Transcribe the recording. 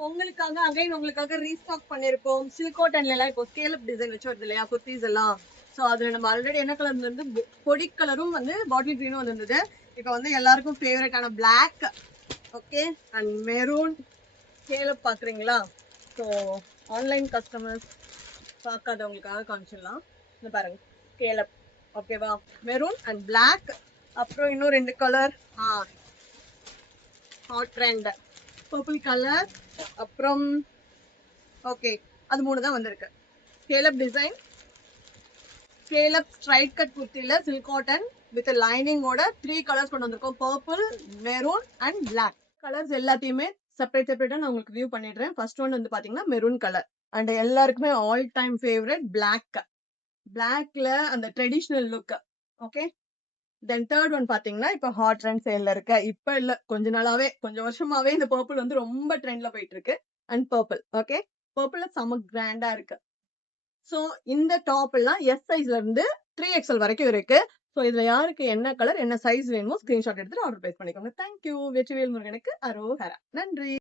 உங்களுக்காக அகைன் உங்களுக்காக ரீஸ்டாக் பண்ணிருக்கோம். சில்க் காட்டன்ல எல்லாம் இப்போ ஸ்கேலப் டிசைன் வச்சு வருது இல்லையா குர்த்திஸ் எல்லாம். ஸோ அதுல நம்ம ஆல்ரெடி என்ன கலர் வந்து பொடி கலரும் வந்து பாட்டில் கிரீனும் வந்திருந்தது. இப்போ வந்து எல்லாருக்கும் ஃபேவரட்டான black, okay, and maroon scallop பாக்குறீங்களா? ஸோ ஆன்லைன் கஸ்டமர்ஸ் பார்க்காதவங்களுக்காக காமிச்சிடலாம். இந்த பாருங்க ஸ்கேலப், ஓகேவா? Maroon and black. அப்புறம் இன்னும் 2 colour hot trend purple colour. அப்புறம் ஓகே, அது 3 தான் வந்திருக்கு. Scallop design, scallop straight cut குர்த்தில சில்க் காட்டன் வித் லைனிங்கோட 3 கலர்ஸ் கொண்டு வந்திருக்கோம். Purple, maroon and black. Colours எல்லாத்தையுமே செப்பரேட்டா நான் உங்களுக்கு வியூ பண்ணிடுறேன். ஃபர்ஸ்ட் ஒன் வந்து பாத்தீங்கன்னா மெரூன் கலர் அண்ட் எல்லாருக்குமே ஆல் டைம் ஃபேவரட் பிளாக்ல அந்த traditional look. Okay, then third one பாத்தீங்கன்னா இப்ப ஹாட் ட்ரெண்ட் சேல்ல இருக்க, இப்ப இல்ல கொஞ்ச வருஷமாவே இந்த பர்பிள் வந்து ரொம்ப ட்ரெண்ட்ல போயிட்டு இருக்கு. அண்ட் பர்பிள், ஓகே, பர்பிள்ல செம கிராண்டா இருக்கு. சோ இந்த டாப் எல்லாம் எஸ் சைஸ்ல இருந்து 3XL வரைக்கும் இருக்கு. சோ இதுல யாருக்கு என்ன கலர் என்ன சைஸ் வேணுமோ ஸ்கிரீன்ஷாட் எடுத்துட்டு ஆர்டர் பிளேஸ் பண்ணிக்கோங்க. தேங்க்யூ. வெற்றிவேல் முருகனுக்கு அரோஹரா. நன்றி.